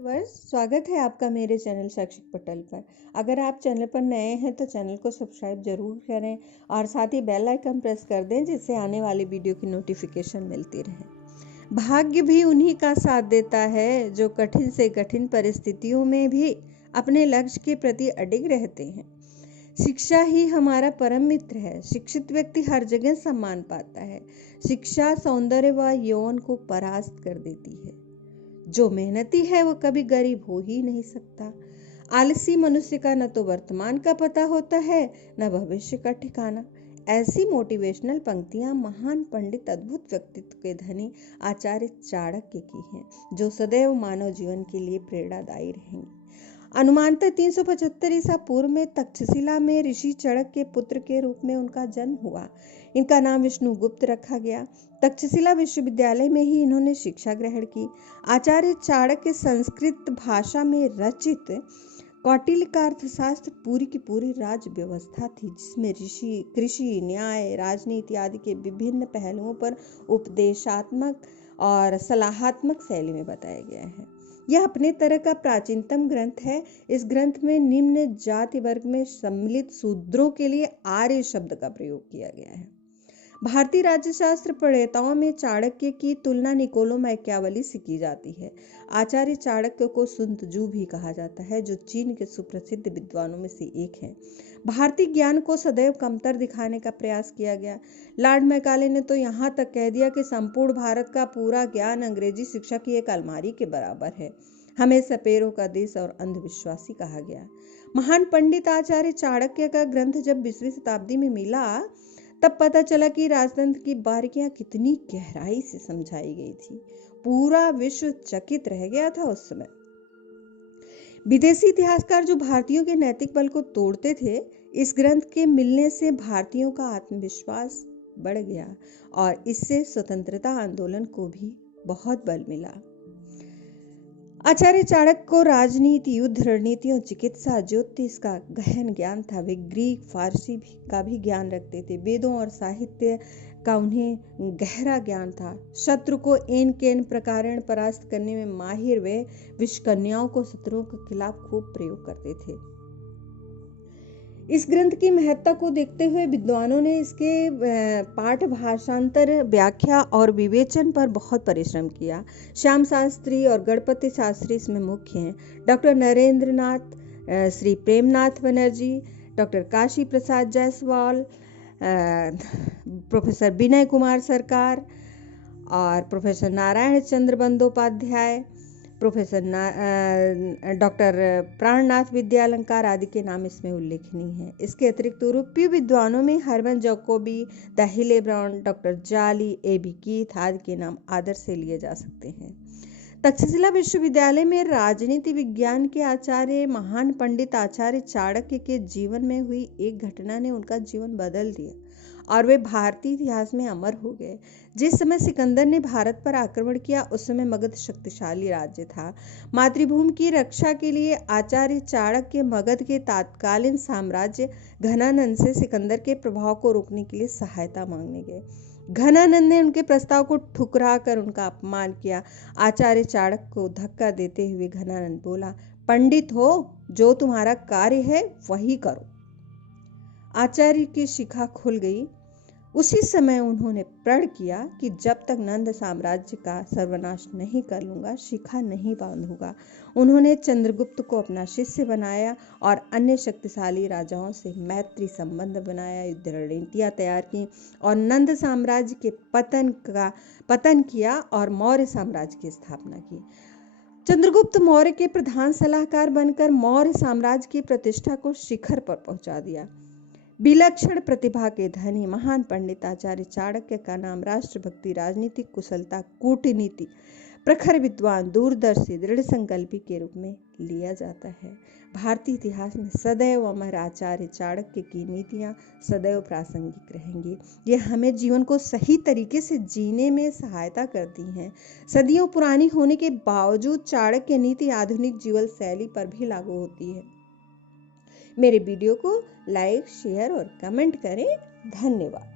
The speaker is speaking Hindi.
व्यूअर्स, स्वागत है आपका मेरे चैनल शैक्षिक पटल पर। अगर आप चैनल पर नए हैं तो चैनल को सब्सक्राइब जरूर करें और साथ ही बेल आइकन प्रेस कर दें जिससे आने वाली वीडियो की नोटिफिकेशन मिलती रहे। भाग्य भी उन्हीं का साथ देता है जो कठिन से कठिन परिस्थितियों में भी अपने लक्ष्य के प्रति अडिग रहते हैं। शिक्षा ही हमारा परम मित्र है। शिक्षित व्यक्ति हर जगह सम्मान पाता है। शिक्षा सौंदर्य व यौवन को परास्त कर देती है। जो मेहनती है वो कभी गरीब हो ही नहीं सकता। आलसी मनुष्य का न तो वर्तमान का पता होता है न भविष्य का ठिकाना। ऐसी मोटिवेशनल पंक्तियां महान पंडित अद्भुत व्यक्तित्व के धनी आचार्य चाणक्य की हैं, जो सदैव मानव जीवन के लिए प्रेरणादायी रहेंगी। अनुमानतः 375 ईसा पूर्व में तक्षशिला में ऋषि चाणक्य के पुत्र के रूप में उनका जन्म हुआ। इनका नाम विष्णुगुप्त रखा गया। तक्षशिला विश्वविद्यालय में ही इन्होंने शिक्षा ग्रहण की। आचार्य चाणक्य संस्कृत भाषा में रचित कौटिल्य का अर्थशास्त्र पूरी की पूरी राज्य व्यवस्था थी, जिसमें ऋषि कृषि न्याय राजनीति आदि के विभिन्न पहलुओं पर उपदेशात्मक और सलाहात्मक शैली में बताया गया है। यह अपने तरह का प्राचीनतम ग्रंथ है। इस ग्रंथ में निम्न जाति वर्ग में सम्मिलित शूद्रों के लिए आर्य शब्द का प्रयोग किया गया है। भारतीय राज्यशास्त्र प्रणेताओं में चाणक्य की तुलना निकोलो मैकियावली से की जाती है। आचार्य चाणक्य को सुंतजू भी कहा जाता है, जो चीन के सुप्रसिद्ध विद्वानों में से एक हैं। भारतीय ज्ञान को सदैव कमतर दिखाने का प्रयास किया गया। लॉर्ड मैकाले ने तो यहाँ तक कह दिया कि संपूर्ण भारत का पूरा ज्ञान अंग्रेजी शिक्षा की एक अलमारी के बराबर है। हमें सपेरों का देश और अंधविश्वासी कहा गया। महान पंडित आचार्य चाणक्य का ग्रंथ जब 20वीं शताब्दी में मिला तब पता चला कि राजतंत्र की बारीकियां कितनी गहराई से समझाई गई थी। पूरा विश्व चकित रह गया था उस समय। विदेशी इतिहासकार जो भारतीयों के नैतिक बल को तोड़ते थे, इस ग्रंथ के मिलने से भारतीयों का आत्मविश्वास बढ़ गया और इससे स्वतंत्रता आंदोलन को भी बहुत बल मिला। आचार्य चाणक्य को राजनीति, युद्ध, रणनीति और चिकित्सा, ज्योतिष का गहन ज्ञान था। वे ग्रीक, फारसी का भी ज्ञान रखते थे। वेदों और साहित्य का उन्हें गहरा ज्ञान था। शत्रु को एन केन प्रकारेण परास्त करने में माहिर वे विषकन्याओं को शत्रुओं के खिलाफ खूब प्रयोग करते थे। इस ग्रंथ की महत्ता को देखते हुए विद्वानों ने इसके पाठ, भाषांतर, व्याख्या और विवेचन पर बहुत परिश्रम किया। श्याम शास्त्री और गणपति शास्त्री इसमें मुख्य हैं। डॉक्टर नरेंद्र नाथ, श्री प्रेमनाथ बनर्जी, डॉक्टर काशी प्रसाद जायसवाल, प्रोफेसर विनय कुमार सरकार और प्रोफेसर नारायण चंद्र बंदोपाध्याय, प्रोफेसर डॉक्टर प्राणनाथ विद्यालंकार आदि के नाम इसमें उल्लेखनीय हैं। इसके अतिरिक्त यूरोपीय विद्वानों में हर्मन जैकोबी, द हिलेब्रांड, डॉक्टर जाली, ए.बी. कीथ आदि के नाम आदर से लिए जा सकते हैं। तक्षशिला विश्वविद्यालय में राजनीति विज्ञान के आचार्य महान पंडित आचार्य चाणक्य के जीवन में हुई एक घटना ने उनका जीवन बदल दिया और वे भारतीय इतिहास में अमर हो गए। जिस समय सिकंदर ने भारत पर आक्रमण किया, उस समय मगध शक्तिशाली राज्य था। मातृभूमि की रक्षा के लिए आचार्य चाणक्य मगध के तत्कालीन साम्राज्य घनानंद से सिकंदर के प्रभाव को रोकने के लिए सहायता मांगने गए। घनानंद ने उनके प्रस्ताव को ठुकरा कर उनका अपमान किया। आचार्य चाणक्य को धक्का देते हुए घनानंद बोला, पंडित हो, जो तुम्हारा कार्य है वही करो। आचार्य की शिखा खुल गई। उसी समय उन्होंने प्रण किया कि जब तक नंद साम्राज्य का सर्वनाश नहीं कर लूंगा, शिखा नहीं बांधूंगा। उन्होंने चंद्रगुप्त को अपना शिष्य बनाया और अन्य शक्तिशाली राजाओं से मैत्री संबंध बनाया, युद्ध रणनीतियां तैयार की और नंद साम्राज्य के पतन किया और मौर्य साम्राज्य की स्थापना की। चंद्रगुप्त मौर्य के प्रधान सलाहकार बनकर मौर्य साम्राज्य की प्रतिष्ठा को शिखर पर पहुंचा दिया। विलक्षण प्रतिभा के धनी महान पंडित आचार्य चाणक्य का नाम राष्ट्रभक्ति, राजनीतिक कुशलता, कूटनीति, प्रखर विद्वान, दूरदर्शी, दृढ़ संकल्पी के रूप में लिया जाता है। भारतीय इतिहास में सदैव अमर आचार्य चाणक्य की नीतियां सदैव प्रासंगिक रहेंगी। ये हमें जीवन को सही तरीके से जीने में सहायता करती हैं। सदियों पुरानी होने के बावजूद चाणक्य नीति आधुनिक जीवन शैली पर भी लागू होती है। मेरे वीडियो को लाइक, शेयर और कमेंट करें। धन्यवाद।